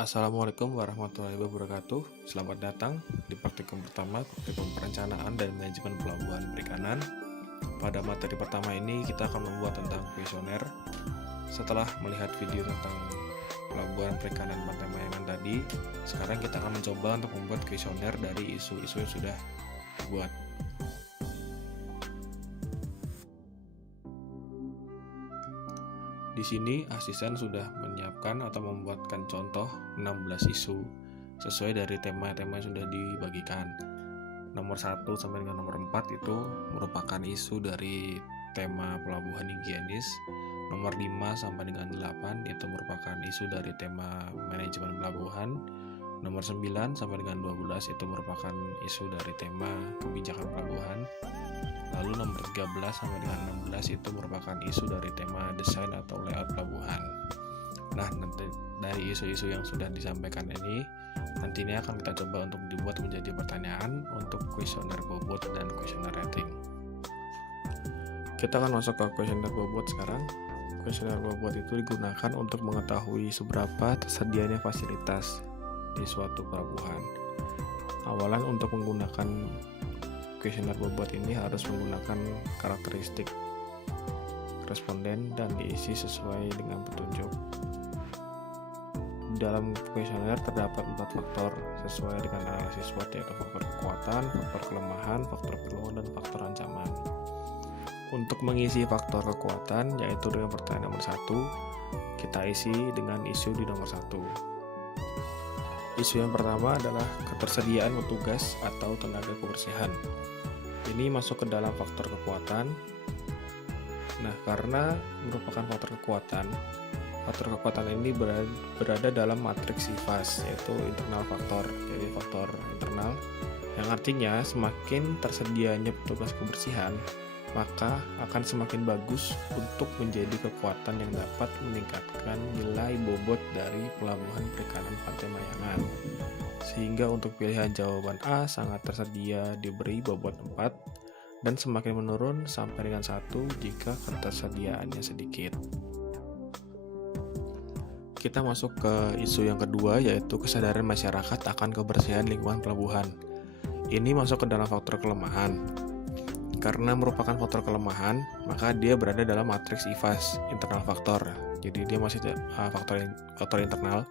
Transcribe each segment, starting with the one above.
Assalamualaikum warahmatullahi wabarakatuh. Selamat datang di praktikum pertama, praktikum perencanaan dan manajemen pelabuhan perikanan. Pada materi pertama ini kita akan membuat tentang kuesioner. Setelah melihat video tentang pelabuhan perikanan Pantai Mayangan tadi, sekarang kita akan mencoba untuk membuat kuesioner dari isu-isu yang sudah dibuat. Di sini asisten sudah menyiapkan atau membuatkan contoh 16 isu sesuai dari tema-tema yang sudah dibagikan. Nomor 1 sampai dengan nomor 4 itu merupakan isu dari tema pelabuhan higienis. Nomor 5 sampai dengan 8 itu merupakan isu dari tema manajemen pelabuhan. Nomor 9 sampai dengan 12 itu merupakan isu dari tema kebijakan pelabuhan. Lalu nomor 13 sampai dengan 16 itu merupakan isu dari tema desain atau layout pelabuhan. Nah, nanti dari isu-isu yang sudah disampaikan ini, nantinya akan kita coba untuk dibuat menjadi pertanyaan untuk kuesioner bobot dan kuesioner rating. Kita akan masuk ke kuesioner bobot sekarang. Kuesioner bobot itu digunakan untuk mengetahui seberapa tersedianya fasilitas di suatu pelabuhan. Awalan untuk menggunakan kuesioner bobot ini harus menggunakan karakteristik responden dan diisi sesuai dengan petunjuk. Dalam kuesioner terdapat 4 faktor sesuai dengan analisis SWOT, yaitu faktor kekuatan, faktor kelemahan, faktor peluang, dan faktor ancaman. Untuk mengisi faktor kekuatan, yaitu dengan pertanyaan nomor 1, kita isi dengan isu di nomor 1. Isu yang pertama adalah ketersediaan petugas atau tenaga kebersihan. Ini masuk ke dalam faktor kekuatan. Nah, karena merupakan faktor kekuatan ini berada dalam matriks IFAS, yaitu internal faktor. Jadi faktor internal yang artinya semakin tersedianya petugas kebersihan, maka akan semakin bagus untuk menjadi kekuatan yang dapat meningkatkan nilai bobot dari pelabuhan perikanan Pantai Mayangan. Sehingga untuk pilihan jawaban A sangat tersedia diberi bobot 4 dan semakin menurun sampai dengan 1 jika ketersediaannya sedikit. Kita masuk ke isu yang kedua, yaitu kesadaran masyarakat akan kebersihan lingkungan pelabuhan. Ini masuk ke dalam faktor kelemahan. Karena merupakan faktor kelemahan, maka dia berada dalam matriks IFAS, internal faktor. Jadi dia masih faktor internal.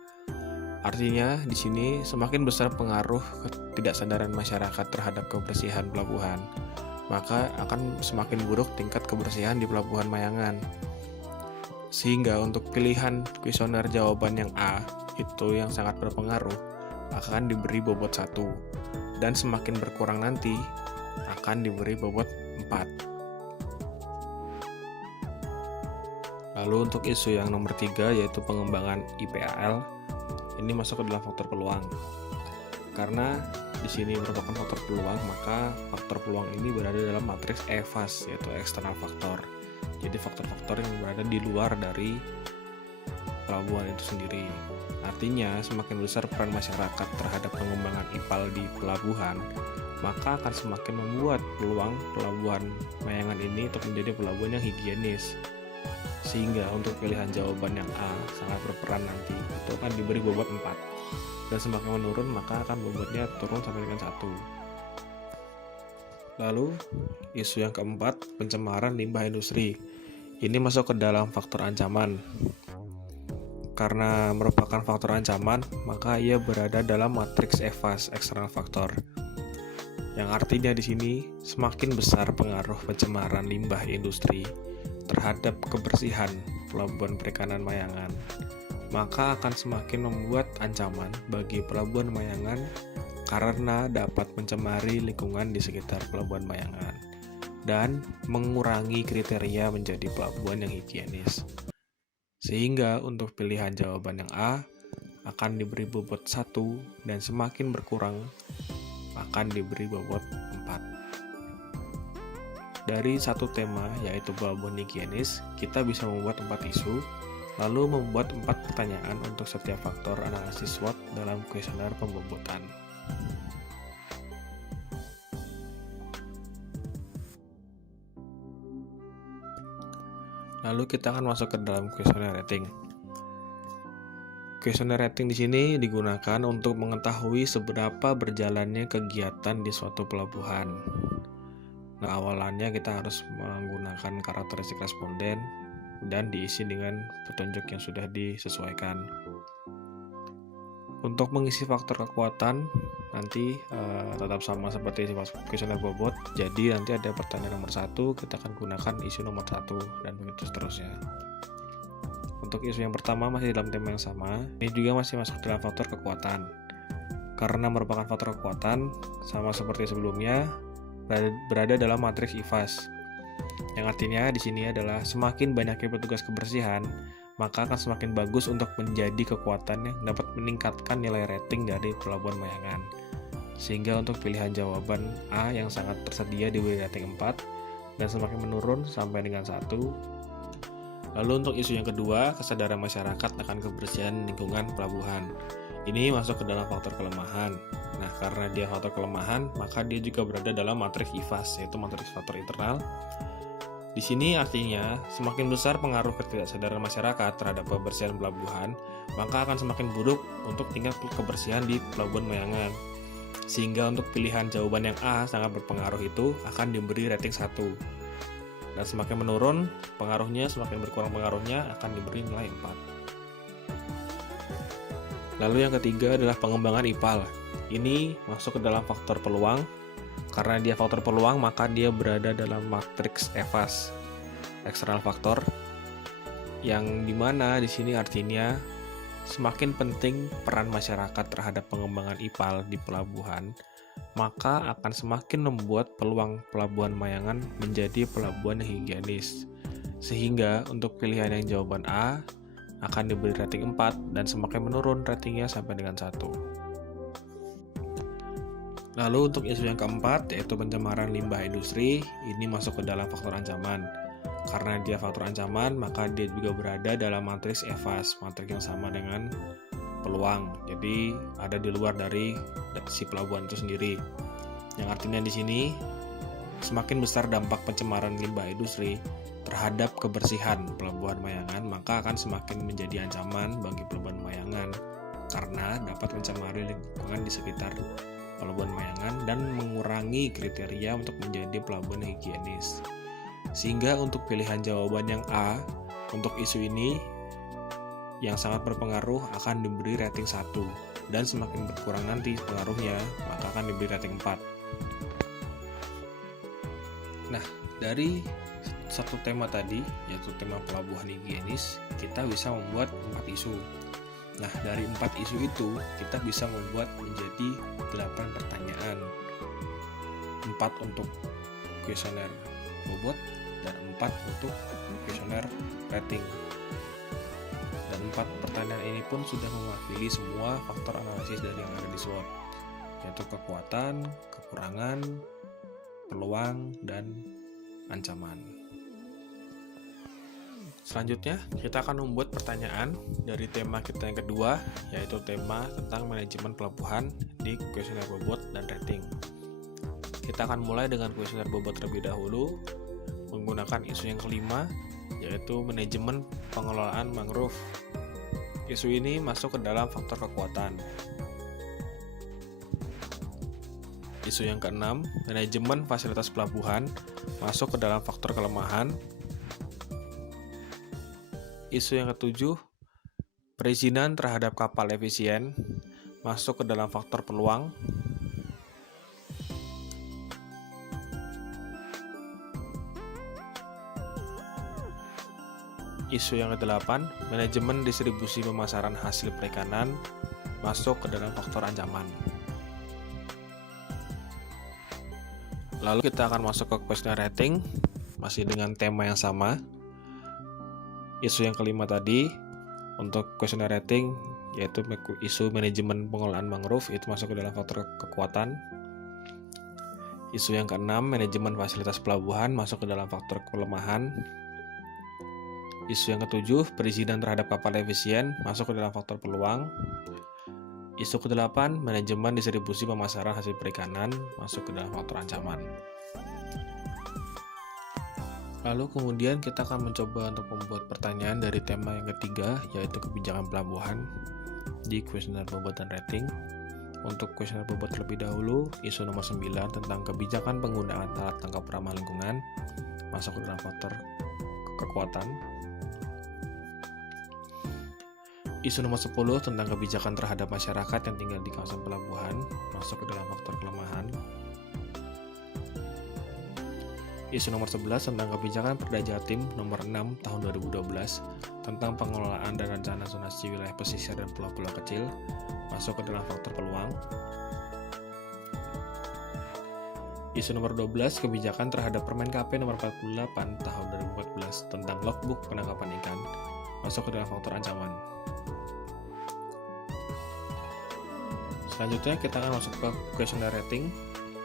Artinya di sini semakin besar pengaruh ketidaksadaran masyarakat terhadap kebersihan pelabuhan, maka akan semakin buruk tingkat kebersihan di Pelabuhan Mayangan. Sehingga untuk pilihan kuesioner jawaban yang A itu yang sangat berpengaruh akan diberi bobot 1, dan semakin berkurang nanti akan diberi bobot 4. Lalu untuk isu yang nomor 3, yaitu pengembangan IPAL, ini masuk ke dalam faktor peluang. Karena di sini merupakan faktor peluang, maka faktor peluang ini berada dalam matriks EVAS, yaitu eksternal faktor. Jadi faktor-faktor yang berada di luar dari pelabuhan itu sendiri. Artinya semakin besar peran masyarakat terhadap pengembangan IPAL di pelabuhan, maka akan semakin membuat peluang pelabuhan Mayangan ini untuk menjadi pelabuhan yang higienis. Sehingga untuk pilihan jawaban yang A sangat berperan nanti, itu akan diberi bobot 4. Dan semakin menurun maka akan bobotnya turun sampai dengan 1. Lalu isu yang keempat, pencemaran limbah industri. Ini masuk ke dalam faktor ancaman. Karena merupakan faktor ancaman, maka ia berada dalam matriks EVAS, eksternal faktor. Yang artinya di sini semakin besar pengaruh pencemaran limbah industri terhadap kebersihan pelabuhan perikanan Mayangan, maka akan semakin membuat ancaman bagi pelabuhan Mayangan karena dapat mencemari lingkungan di sekitar pelabuhan Mayangan dan mengurangi kriteria menjadi pelabuhan yang higienis. Sehingga untuk pilihan jawaban yang A akan diberi bobot 1 dan semakin berkurang akan diberi bobot 4. Dari satu tema, yaitu pelabuhan higienis, kita bisa membuat 4 isu, lalu membuat 4 pertanyaan untuk setiap faktor analisis SWOT dalam kuesioner pembobotan. Lalu kita akan masuk ke dalam kuesioner rating. Questionnaire rating di sini digunakan untuk mengetahui seberapa berjalannya kegiatan di suatu pelabuhan. Nah, awalannya kita harus menggunakan karakteristik responden dan diisi dengan petunjuk yang sudah disesuaikan. Untuk mengisi faktor kekuatan nanti tetap sama seperti kuesioner bobot. Jadi nanti ada pertanyaan nomor 1, kita akan gunakan isu nomor 1 dan begitu seterusnya. Untuk isu yang pertama masih dalam tema yang sama, ini juga masih masuk dalam faktor kekuatan. Karena merupakan faktor kekuatan, sama seperti sebelumnya, berada dalam matriks IVAS. Yang artinya di sini adalah semakin banyaknya petugas kebersihan, maka akan semakin bagus untuk menjadi kekuatan yang dapat meningkatkan nilai rating dari Pelabuhan Mayangan. Sehingga untuk pilihan jawaban A yang sangat tersedia diberi rating 4 dan semakin menurun sampai dengan 1. Lalu untuk isu yang kedua, kesadaran masyarakat akan kebersihan lingkungan pelabuhan. Ini masuk ke dalam faktor kelemahan. Nah, karena dia faktor kelemahan, maka dia juga berada dalam matriks IVAS, yaitu matriks faktor internal. Di sini artinya, semakin besar pengaruh ketidaksadaran masyarakat terhadap kebersihan pelabuhan, maka akan semakin buruk untuk tingkat kebersihan di Pelabuhan Mayangan. Sehingga untuk pilihan jawaban yang A sangat berpengaruh itu akan diberi rating 1. Dan semakin menurun pengaruhnya, semakin berkurang pengaruhnya akan diberi nilai 4. Lalu yang ketiga adalah pengembangan IPAL. Ini masuk ke dalam faktor peluang. Karena dia faktor peluang, maka dia berada dalam matriks EVAS, eksternal faktor, yang dimana di sini artinya semakin penting peran masyarakat terhadap pengembangan IPAL di pelabuhan, maka akan semakin membuat peluang Pelabuhan Mayangan menjadi pelabuhan yang higienis. Sehingga untuk pilihan yang jawaban A akan diberi rating 4 dan semakin menurun ratingnya sampai dengan 1. Lalu untuk isu yang keempat, yaitu pencemaran limbah industri, ini masuk ke dalam faktor ancaman. Karena dia faktor ancaman, maka dia juga berada dalam matriks EVAS, matriks yang sama dengan peluang. Jadi ada di luar dari si pelabuhan itu sendiri. Yang artinya di sini semakin besar dampak pencemaran limbah industri terhadap kebersihan Pelabuhan Mayangan, maka akan semakin menjadi ancaman bagi Pelabuhan Mayangan karena dapat mencemari lingkungan di sekitar Pelabuhan Mayangan dan mengurangi kriteria untuk menjadi pelabuhan higienis. Sehingga untuk pilihan jawaban yang A untuk isu ini yang sangat berpengaruh akan diberi rating 1 dan semakin berkurang nanti pengaruhnya maka akan diberi rating 4. Nah, dari satu tema tadi yaitu tema pelabuhan higienis, kita bisa membuat 4 isu. Nah, dari 4 isu itu kita bisa membuat menjadi 8 pertanyaan. 4 untuk kuesioner bobot dan 4 untuk kuesioner rating. Dan 4 pertanyaan ini pun sudah mewakili semua faktor analisis dari yang ada di SWOT, yaitu kekuatan, kekurangan, peluang, dan ancaman. Selanjutnya, kita akan membuat pertanyaan dari tema kita yang kedua, yaitu tema tentang manajemen pelabuhan di kuesioner bobot dan rating. Kita akan mulai dengan kuesioner bobot terlebih dahulu, menggunakan isu yang kelima, yaitu manajemen pengelolaan mangrove. Isu ini masuk ke dalam faktor kekuatan. Isu yang keenam, manajemen fasilitas pelabuhan, masuk ke dalam faktor kelemahan. Isu yang ketujuh, perizinan terhadap kapal efisien, masuk ke dalam faktor peluang. Isu yang ke-8, manajemen distribusi pemasaran hasil perikanan, masuk ke dalam faktor ancaman. Lalu kita akan masuk ke kuesioner rating, masih dengan tema yang sama. Isu yang kelima tadi, untuk kuesioner rating, yaitu isu manajemen pengelolaan mangrove, itu masuk ke dalam faktor kekuatan. Isu yang keenam, manajemen fasilitas pelabuhan, masuk ke dalam faktor kelemahan. Isu yang ketujuh, perizinan terhadap kapal efisien, masuk ke dalam faktor peluang. Isu ke-8, manajemen distribusi pemasaran hasil perikanan, masuk ke dalam faktor ancaman. Lalu kemudian kita akan mencoba untuk membuat pertanyaan dari tema yang ketiga, yaitu kebijakan pelabuhan. di kuesioner bobot dan rating. Untuk kuesioner bobot terlebih dahulu, isu nomor 9 tentang kebijakan penggunaan alat tangkap ramah lingkungan masuk ke dalam faktor kekuatan. Isu nomor 10 tentang kebijakan terhadap masyarakat yang tinggal di kawasan pelabuhan masuk ke dalam faktor kelemahan. Isu nomor 11 tentang kebijakan Perda Jatim nomor 6 tahun 2012 tentang pengelolaan dan rencana zonasi wilayah pesisir dan pulau-pulau kecil masuk ke dalam faktor peluang. Isu nomor 12 kebijakan terhadap Permen KP nomor 48 tahun 2014 tentang logbook penangkapan ikan masuk ke dalam faktor ancaman. Selanjutnya kita akan masuk ke kuesioner rating,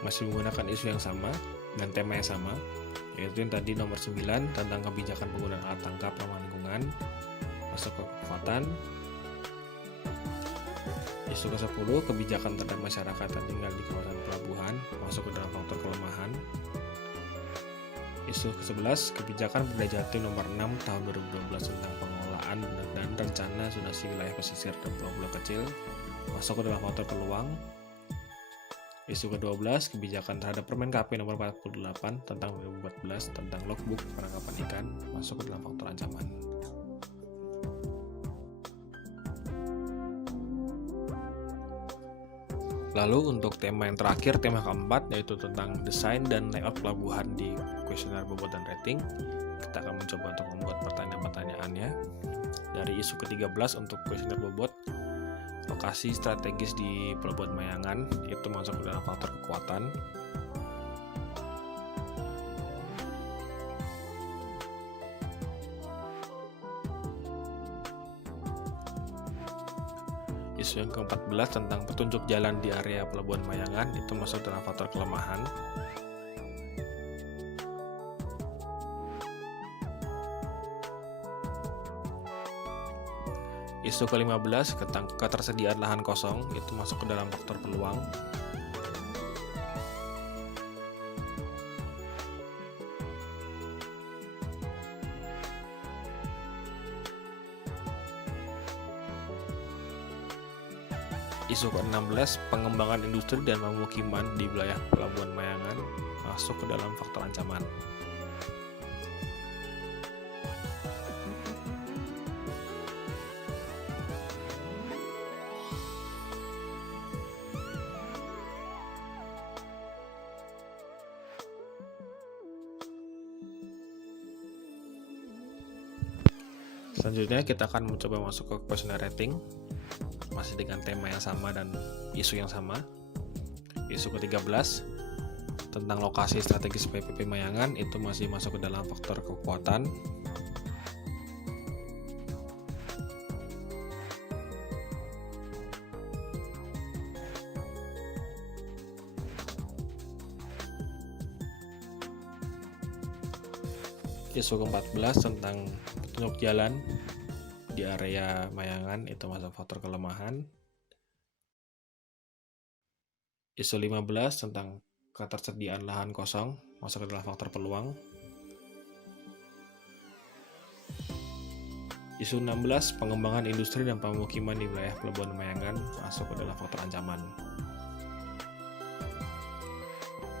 masih menggunakan isu yang sama dan tema yang sama, yaitu yang tadi nomor 9 tentang kebijakan penggunaan alat tangkap ramah lingkungan masuk ke kekuatan. Isu ke-10 kebijakan terhadap masyarakat yang tinggal di kawasan pelabuhan masuk ke dalam faktor kelemahan. Isu ke-11 kebijakan Perda Jatim nomor 6 tahun 2012 tentang pengelolaan dan rencana zonasi wilayah pesisir dan pulau-pulau kecil masuk ke dalam faktor peluang. Isu ke-12 kebijakan terhadap Permen KP nomor 48 tentang 2014 tentang logbook penangkapan ikan masuk ke dalam faktor ancaman. Lalu untuk tema yang terakhir, tema keempat, yaitu tentang desain dan layout pelabuhan di kuesioner bobot dan rating. Kita akan mencoba untuk membuat pertanyaan-pertanyaannya. Dari isu ke-13 untuk kuesioner bobot, lokasi strategis di Pelabuhan Mayangan itu masuk ke dalam faktor kekuatan. Isu yang ke-14 tentang petunjuk jalan di area Pelabuhan Mayangan itu masuk dalam faktor kelemahan. Isu ke-15 tentang ketersediaan lahan kosong itu masuk ke dalam faktor peluang. Isu ke-16 pengembangan industri dan pemukiman di wilayah Pelabuhan Mayangan masuk ke dalam faktor ancaman. Selanjutnya kita akan mencoba masuk ke kuesioner rating, masih dengan tema yang sama dan isu yang sama. Isu ke-13 tentang lokasi strategis PPP Mayangan itu masih masuk ke dalam faktor kekuatan. Isu ke-14 tentang petunjuk jalan di area Mayangan itu masuk faktor kelemahan. Isu 15 tentang ketersediaan lahan kosong masuk ke dalam faktor peluang. Isu 16 pengembangan industri dan pemukiman di wilayah Pelabuhan Mayangan masuk ke dalam faktor ancaman.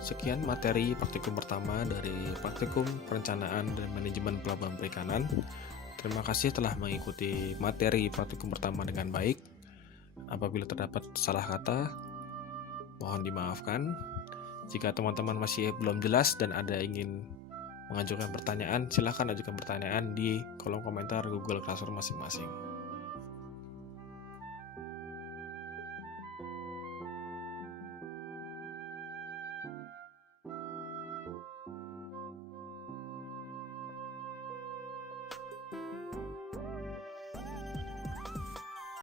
Sekian materi praktikum pertama dari Praktikum Perencanaan dan Manajemen Pelabuhan Perikanan. Terima kasih telah mengikuti materi praktikum pertama dengan baik. Apabila terdapat salah kata, mohon dimaafkan. Jika teman-teman masih belum jelas dan ada ingin mengajukan pertanyaan, silakan ajukan pertanyaan di kolom komentar Google Classroom masing-masing.